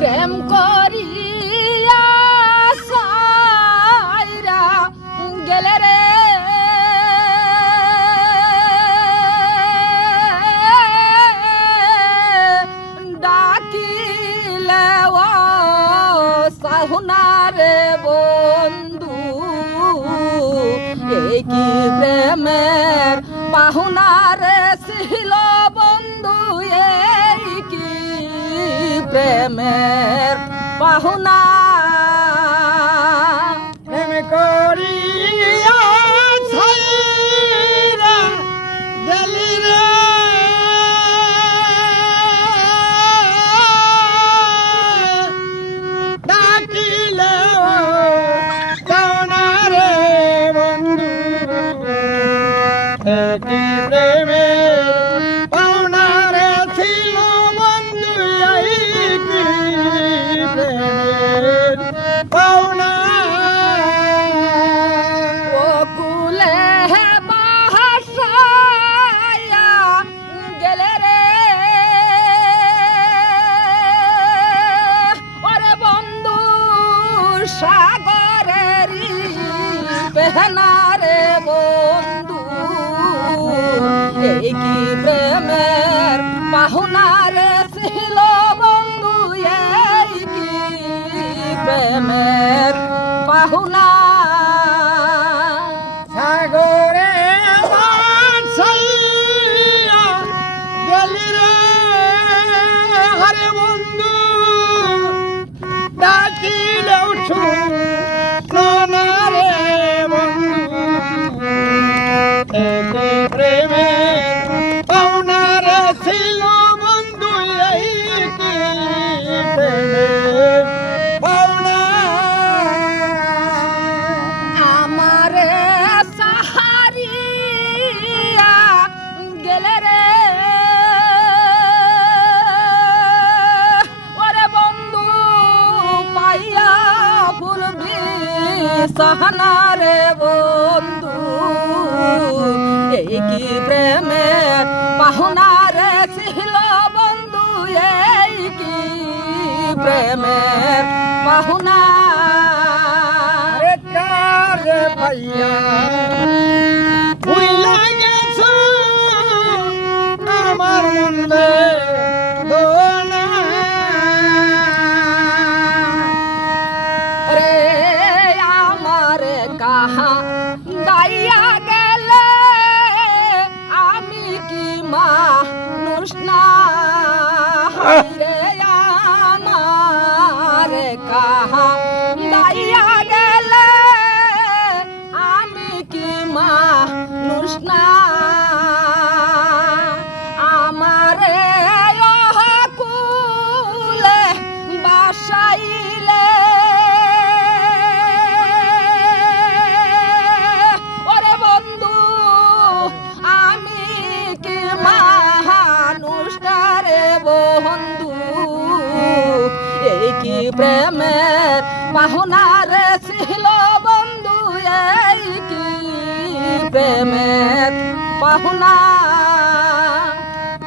প্রেম করিয়া সাইরা গেলে রে ডাকিলে ও সাহুনারে বন্ধু এই কি প্রেমের পাহুনারে ছিল বন্ধু এই কি প্রেমের পাহুনা প্রেম করিয়া ছাইরা গেলি রে ডাকিলে কানারে বন্ধু একই প্রেমে পাওনারে ছিল বন্ধু এই কি প্রেমের পাওনা কুলে বাহাসায়া গেলে রে ওরে বন্ধু সাগরের বেহনারে বন্ধু এই কি প্রেমের পাহুনারে ছিল বন্ধু এই কি প্রেমের পাহুনা সাগরে বাসাইয়া গেলি রে হরে বন্ধু ডাকিলেও শুনো রে বন্ধু একই প্রেমে পাওনারে ছিল বন্ধু এই কি প্রেমের পাওনা আমারে সাহারিয়া গেলে রে ওরে বন্ধু পাইয়া ভুলবি সাহানারে বন্ধু এই কি প্রেমের পাহুনারে ছিল বন্ধু এই কি প্রেমের পাহুনা আরে কারে পাইয়া ভুইলা গেছো আমার মনে দোনা রে আমার কাহা দাইয়া গেলে আমি কি মানুষ না রে আমার কাহা দাইয়া গেলে আমি কি মানুষ না আমারে কুলে বাসাইলে ওরে বন্ধু আমি কি মানুষ রে বন্ধু এই কি প্রেমের পাহুনারে ছিল বন্ধু এই কি প্রেমের পাহুনা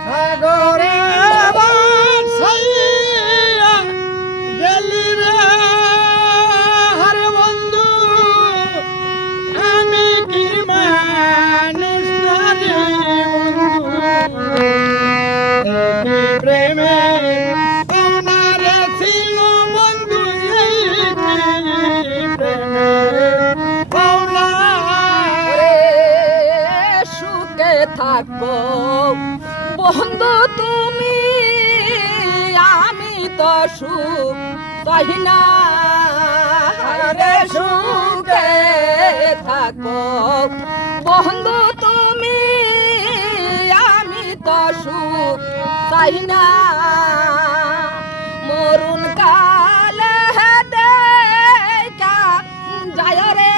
সাগরে বাসাইয়া গেলি রে হরে বন্ধু আমি কি মানুষ রে বন্ধু একই প্রেমে পাওনারে ছিল বন্ধু এই কি প্রেমের পাওনা রে সুখে থাকো বন্ধু তুমি আমি তো সুখ চাই না রে সুখে থাকো বন্ধু তুমি আমি তো সুখ চাই না মরুন কালে দেখা যায় রে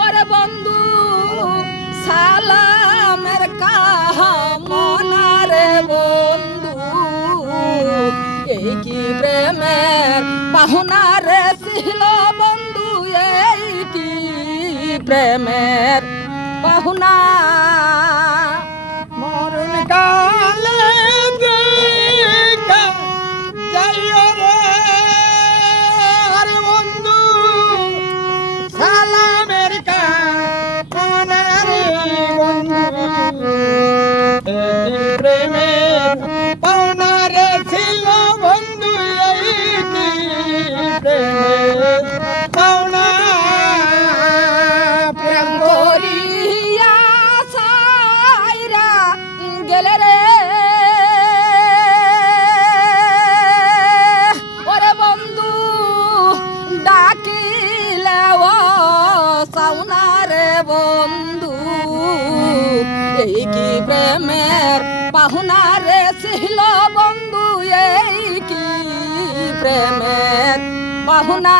ওরে বন্ধু সালামের কামনারে বন্ধু এই কি প্রেমের পাহুনারে ছিল বন্ধু এই কি প্রেমের পাহুনা মরণ কালে প্রেমের পাওনা রে ছিল বন্ধু এই কি প্রেমের পাওনা প্রেম করিয়া সাইরা গেলে রে ওরে বন্ধু ডাকিলে ও সাউনা রে বন্ধু এই কি প্রেমের পাহুনা রে ছিল বন্ধু এই কি প্রেমের পাহুনা